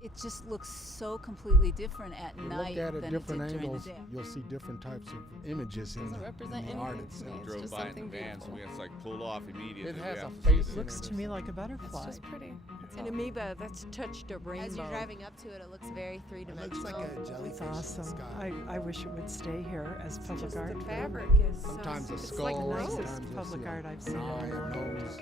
It just looks so completely different at You night look at it than different it did during angles, the day. you'll see different types of images in Doesn't the, represent in the art anything to me. itself. It's Drove just by in the something van, so beautiful. we had to like pull off immediately. It We has have a to face see in this. Looks to me like a It's butterfly. just pretty. That's An all. amoeba that's touched a rainbow. As you're driving up to it, it looks very It three-dimensional. looks like a jellyfish It's in the awesome. sky. I wish it would stay here as public Just art. the fabric is Sometimes a it's skull, like the rose. nicest sometimes you'll public see art I've an seen. eye, a nose.